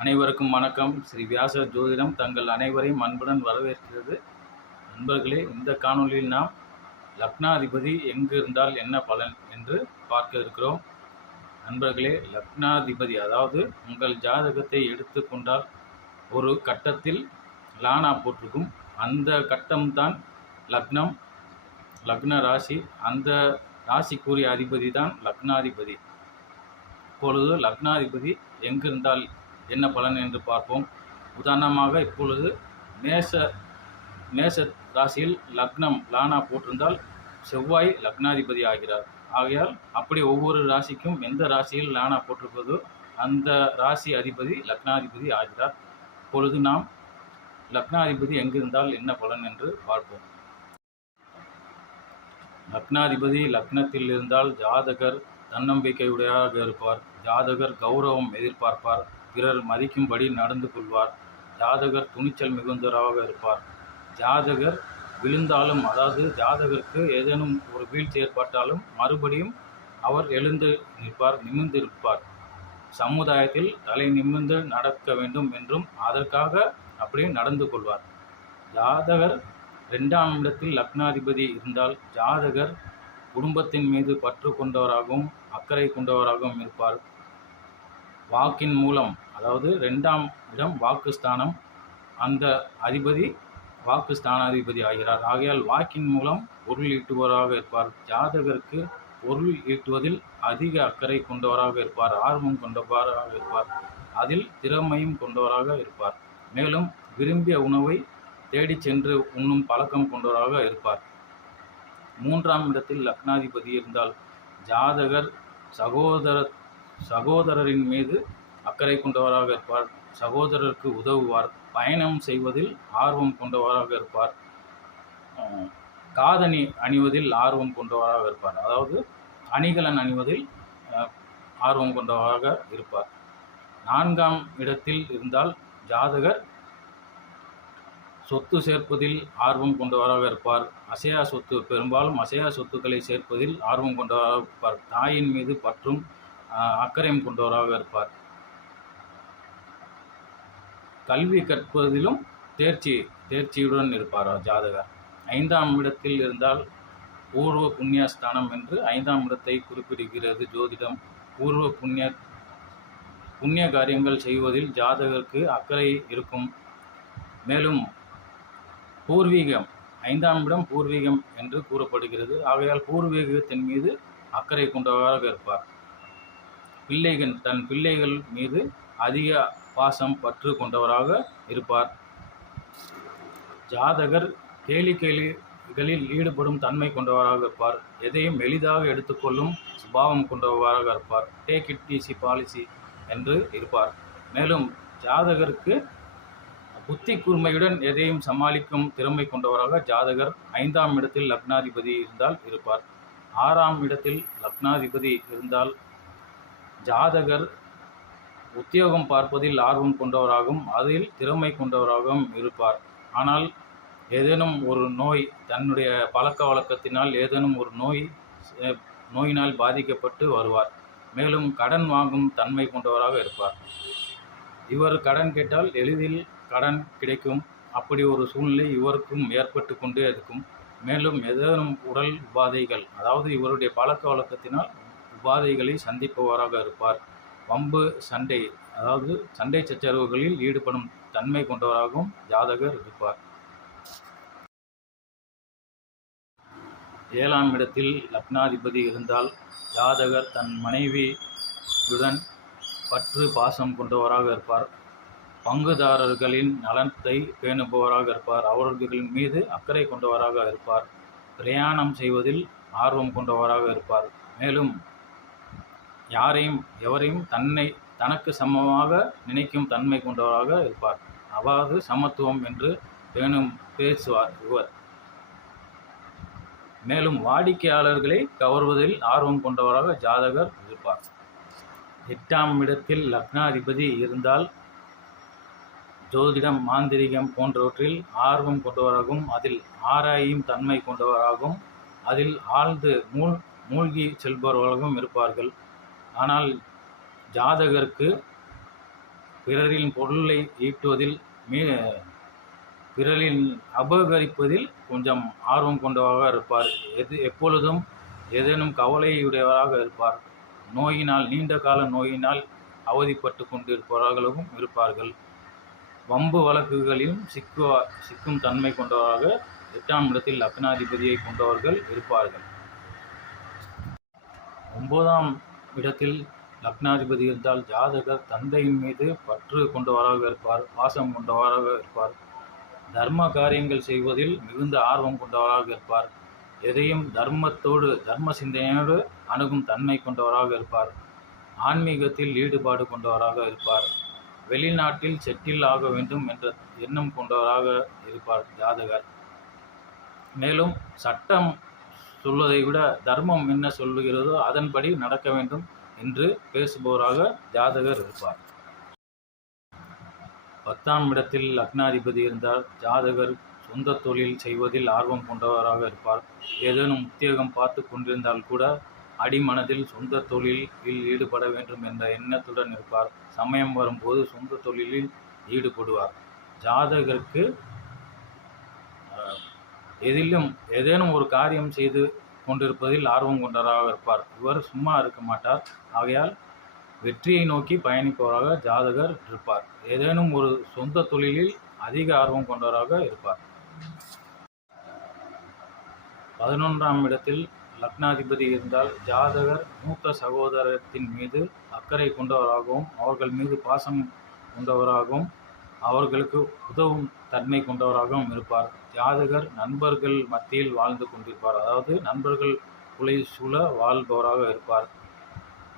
அனைவருக்கும் வணக்கம். ஸ்ரீ வியாச ஜோதிடம் தங்கள் அனைவரையும் அன்புடன் வரவேற்கிறது. நண்பர்களே இந்த காணொளியில் நாம் லக்னாதிபதி எங்கு இருந்தால் என்ன பலன் என்று பார்க்க இருக்கிறோம். நண்பர்களே லக்னாதிபதி அதாவது உங்கள் ஜாதகத்தை எடுத்துக்கொண்டால் ஒரு கட்டத்தில் லானா போட்டிருக்கும். அந்த கட்டம்தான் லக்னம் லக்ன ராசி. அந்த ராசிக்குரிய அதிபதி தான் லக்னாதிபதி. இப்பொழுது லக்னாதிபதி எங்கிருந்தால் என்ன பலன் என்று பார்ப்போம். உதாரணமாக இப்பொழுது மேச மேச ராசியில் லக்னம் லானா போட்டிருந்தால் செவ்வாய் லக்னாதிபதி ஆகிறார். ஆகையால் அப்படி ஒவ்வொரு ராசிக்கும் எந்த ராசியில் லானா போட்டிருப்பதோ அந்த ராசி அதிபதி லக்னாதிபதி ஆகிறார். இப்பொழுது நாம் லக்னாதிபதி எங்கிருந்தால் என்ன பலன் என்று பார்ப்போம். லக்னாதிபதி லக்னத்தில் இருந்தால் ஜாதகர் தன்னம்பிக்கையுடையாக இருப்பார். ஜாதகர் கௌரவம் எதிர்பார்ப்பார். பிறர் மதிக்கும்படி நடந்து கொள்வார். ஜாதகர் துணிச்சல் மிகுந்தவராக இருப்பார். ஜாதகர் விழுந்தாலும் அதாவது ஜாதகருக்கு ஏதேனும் ஒரு வீழ்ச்சி ஏற்பட்டாலும் மறுபடியும் அவர் எழுந்து நிற்பார் நிமிர்ந்து இருப்பார் சமுதாயத்தில் தலை நிமிர்ந்து நடக்க வேண்டும் என்றும் அதற்காக அப்படியே நடந்து கொள்வார். ஜாதகர் ரெண்டாம் இடத்தில் லக்னாதிபதி இருந்தால் ஜாதகர் குடும்பத்தின் மீது பற்று கொண்டவராகவும் அக்கறை கொண்டவராகவும் இருப்பார். வாக்கின் மூலம் அதாவது ரெண்டாம் இடம் வாக்குஸ்தானம். அந்த அதிபதி வாக்கு ஸ்தானாதிபதி ஆகிறார். ஆகையால் வாக்கின் மூலம் பொருள் ஈட்டுபவராக இருப்பார். ஜாதகருக்கு பொருள் ஈட்டுவதில் அதிக அக்கறை கொண்டவராக இருப்பார். ஆர்வம் கொண்டவராக இருப்பார். அதில் திறமையும் கொண்டவராக இருப்பார். மேலும் விரும்பிய உணவை தேடிச் சென்று உண்ணும் பழக்கம் கொண்டவராக இருப்பார். மூன்றாம் இடத்தில் லக்னாதிபதி இருந்தால் ஜாதகர் சகோதர சகோதரரின் மீது அக்கறை கொண்டவராக இருப்பார். சகோதரருக்கு உதவுவார். பயணம் செய்வதில் ஆர்வம் கொண்டவராக இருப்பார். காதணி அணிவதில் ஆர்வம் கொண்டவராக இருப்பார். அதாவது அணிகலன் அணிவதில் ஆர்வம் கொண்டவராக இருப்பார். நான்காம் இடத்தில் இருந்தால் ஜாதகர் சொத்து சேர்ப்பதில் ஆர்வம் கொண்டவராக இருப்பார். அசையா சொத்து பெரும்பாலும் அசையா சொத்துக்களை சேர்ப்பதில் ஆர்வம் கொண்டவராக இருப்பார். தாயின் மீது பற்றும் அக்கறையும் கொண்டவராக இருப்பார். கல்வி கற்பதிலும் தேர்ச்சி தேர்ச்சியுடன் இருப்பார் ஜாதகர். ஐந்தாம் இடத்தில் இருந்தால் பூர்வ புண்ணியஸ்தானம் என்று ஐந்தாம் இடத்தை குறிப்பிடுகிறது ஜோதிடம். பூர்வ புண்ணிய புண்ணிய காரியங்கள் செய்வதில் ஜாதகருக்கு அக்கறை இருக்கும். மேலும் பூர்வீகம் ஐந்தாம் இடம் பூர்வீகம் என்று கூறப்படுகிறது. ஆகையால் பூர்வீகத்தின் மீது அக்கறை கொண்டவராக இருப்பார். பிள்ளைகள் தன் பிள்ளைகள் மீது அதிக பாசம் பற்று கொண்டவராக இருப்பார். ஜாதகர் கேளிக்கைகளில் ஈடுபடும் தன்மை கொண்டவராக இருப்பார். எதையும் எளிதாக எடுத்துக்கொள்ளும் சுபாவம் கொண்டவராக இருப்பார். டேக் இட் ஈஸி பாலிசி என்று இருப்பார். மேலும் ஜாதகருக்கு புத்தி கூர்மையுடன் எதையும் சமாளிக்கும் திறமை கொண்டவராக ஜாதகர் ஐந்தாம் இடத்தில் லக்னாதிபதி இருந்தால் இருப்பார். ஆறாம் இடத்தில் லக்னாதிபதி இருந்தால் ஜாதகர் உத்தியோகம் பார்ப்பதில் ஆர்வம் கொண்டவராகவும் அதில் திறமை கொண்டவராகவும் இருப்பார். ஆனால் ஏதேனும் ஒரு நோய் தன்னுடைய பழக்க வழக்கத்தினால் ஏதேனும் ஒரு நோய் நோயினால் பாதிக்கப்பட்டு வருவார். மேலும் கடன் வாங்கும் தன்மை கொண்டவராக இருப்பார். இவர் கடன் கேட்டால் எளிதில் கடன் கிடைக்கும். அப்படி ஒரு சூழ்நிலை இவருக்கும் ஏற்பட்டு கொண்டே இருக்கும். மேலும் ஏதேனும் உடல் உபாதைகள் அதாவது இவருடைய பழக்க வழக்கத்தினால் உபாதைகளை சந்திப்பவராக இருப்பார். வம்பு சண்டை அதாவது சண்டை சச்சரவுகளில் ஈடுபடும் தன்மை கொண்டவராகவும் ஜாதகர் இருப்பார். ஏழாம் இடத்தில் லக்னாதிபதி இருந்தால் ஜாதகர் தன் மனைவியுடன் பற்று பாசம் கொண்டவராக இருப்பார். பங்குதாரர்களின் நலத்தை பேணுபவராக இருப்பார். அவர்களின் மீது அக்கறை கொண்டவராக இருப்பார். பிரயாணம் செய்வதில் ஆர்வம் கொண்டவராக இருப்பார். மேலும் யாரையும் எவரையும் தன்னை தனக்கு சமமாக நினைக்கும் தன்மை கொண்டவராக இருப்பார். அதாவது சமத்துவம் என்று பேணும் பேசுவார் இவர். மேலும் வாடிக்கையாளர்களை கவர்வதில் ஆர்வம் கொண்டவராக ஜாதகர் இருப்பார். எட்டாம் இடத்தில் லக்னாதிபதி இருந்தால் ஜோதிடம் மாந்திரிகம் போன்றவற்றில் ஆர்வம் கொண்டவராகவும் அதில் ஆராயும் தன்மை கொண்டவராகவும் அதில் ஆழ்ந்து மூழ் மூழ்கி செல்பவர்களாகவும் இருப்பார்கள். ஆனால் ஜாதகருக்கு பிறரின் பொருளை ஈட்டுவதில் மீ பிறரின் அபகரிப்பதில் கொஞ்சம் ஆர்வம் கொண்டவராக இருப்பார். எது எப்பொழுதும் ஏதேனும் கவலையுடையவராக இருப்பார். நோயினால் நீண்ட கால நோயினால் அவதிப்பட்டு கொண்டிருப்பவர்களும் இருப்பார்கள். வம்பு வழக்குகளிலும் சிக்குவா சிக்கும் தன்மை கொண்டவராக எட்டாம் இடத்தில் லக்னாதிபதியை கொண்டவர்கள் இருப்பார்கள். ஒன்பதாம் இடத்தில் லக்னாதிபதி இருந்தால் ஜாதகர் தந்தையின் மீது பற்று கொண்டவராக இருப்பார் பாசம் கொண்டவராக இருப்பார் தர்ம காரியங்கள் செய்வதில் மிகுந்த ஆர்வம் கொண்டவராக இருப்பார் எதையும் தர்மத்தோடு தர்ம சிந்தனையோடு அணுகும் தன்மை கொண்டவராக இருப்பார் ஆன்மீகத்தில் ஈடுபாடு கொண்டவராக இருப்பார் வெளிநாட்டில் செட்டில் ஆக வேண்டும் என்ற எண்ணம் கொண்டவராக இருப்பார் ஜாதகர். மேலும் சட்டம் சொல்வதை விட தர்மம் என்ன சொல்லுகிறதோ அதன்படி நடக்க வேண்டும் என்று பேசுபவராக ஜாதகர் இருப்பார். பத்தாம் இடத்தில் லக்னாதிபதி இருந்தால் ஜாதகர் சொந்த தொழில் செய்வதில் ஆர்வம் கொண்டவராக இருப்பார். ஏதேனும் உத்தியோகம் பார்த்து கொண்டிருந்தால் கூட அடிமனதில் சொந்த தொழிலில் ஈடுபட வேண்டும் என்ற எண்ணத்துடன் இருப்பார். சமயம் வரும்போது சொந்த தொழிலில் ஈடுபடுவார். ஜாதகருக்கு எதிலும் ஏதேனும் ஒரு காரியம் செய்து கொண்டிருப்பதில் ஆர்வம் கொண்டவராக இருப்பார். இவர் சும்மா இருக்க மாட்டார். ஆகையால் வெற்றியை நோக்கி பயணிப்பவராக ஜாதகர் இருப்பார். ஏதேனும் ஒரு சொந்த தொழிலில் அதிக ஆர்வம் கொண்டவராக இருப்பார். பதினொன்றாம் இடத்தில் லக்னாதிபதி இருந்தால் ஜாதகர் மூத்த சகோதரத்தின் மீது அக்கறை கொண்டவராகவும் அவர்கள் மீது பாசம் கொண்டவராகவும் அவர்களுக்கு உதவும் தன்மை கொண்டவராகவும் இருப்பார். ஜாதகர் நண்பர்கள் மத்தியில் வாழ்ந்து கொண்டிருப்பார். அதாவது நண்பர்கள் புலை சூழ வாழ்பவராக இருப்பார்.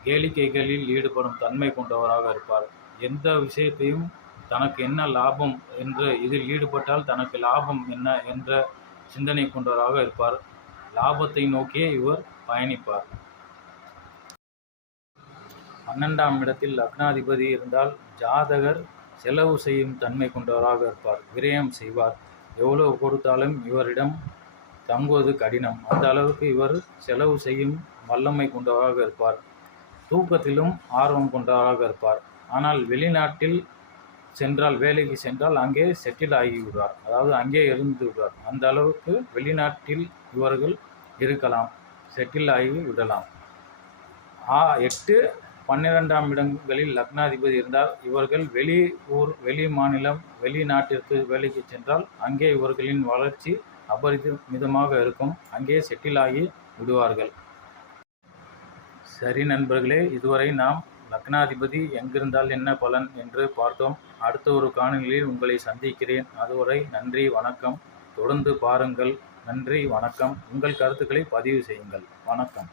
கேளிக்கைகளில் ஈடுபடும் தன்மை கொண்டவராக இருப்பார். எந்த விஷயத்தையும் தனக்கு என்ன லாபம் என்று இதில் ஈடுபட்டால் தனக்கு லாபம் என்ன என்ற சிந்தனை கொண்டவராக இருப்பார். லாபத்தை நோக்கியே இவர் பயணிப்பார். பன்னெண்டாம் இடத்தில் லக்னாதிபதி இருந்தால் ஜாதகர் செலவு செய்யும் தன்மை கொண்டவராக இருப்பார். விரயம் செய்வார். எவ்வளவு கொடுத்தாலும் இவரிடம் தங்குவது கடினம். அந்த அளவுக்கு இவர் செலவு செய்யும் வல்லமை கொண்டவராக இருப்பார். தூக்கத்திலும் ஆர்வம் கொண்டவராக இருப்பார். ஆனால் வெளிநாட்டில் சென்றால் வேலைக்கு சென்றால் அங்கே செட்டில் ஆகிவிடுவார். அதாவது அங்கே இருந்து விடுவார். அந்த அளவுக்கு வெளிநாட்டில் இவர்கள் இருக்கலாம். செட்டில் ஆகி விடலாம். ஆ எட்டு பன்னிரெண்டாம் இடங்களில் லக்னாதிபதி இருந்தால் இவர்கள் வெளி ஊர் வெளி மாநிலம் வெளிநாட்டிற்கு வேலைக்கு சென்றால் அங்கே இவர்களின் வளர்ச்சி அபரிமிதமாக இருக்கும். அங்கே செட்டில் ஆகி விடுவார்கள். சரி நண்பர்களே இதுவரை நாம் லக்னாதிபதி எங்கிருந்தால் என்ன பலன் என்று பார்த்தோம். அடுத்த ஒரு காணொலியில் உங்களை சந்திக்கிறேன். அதுவரை நன்றி வணக்கம். தொடர்ந்து பாருங்கள். நன்றி வணக்கம். உங்கள் கருத்துக்களை பதிவு செய்யுங்கள். வணக்கம்.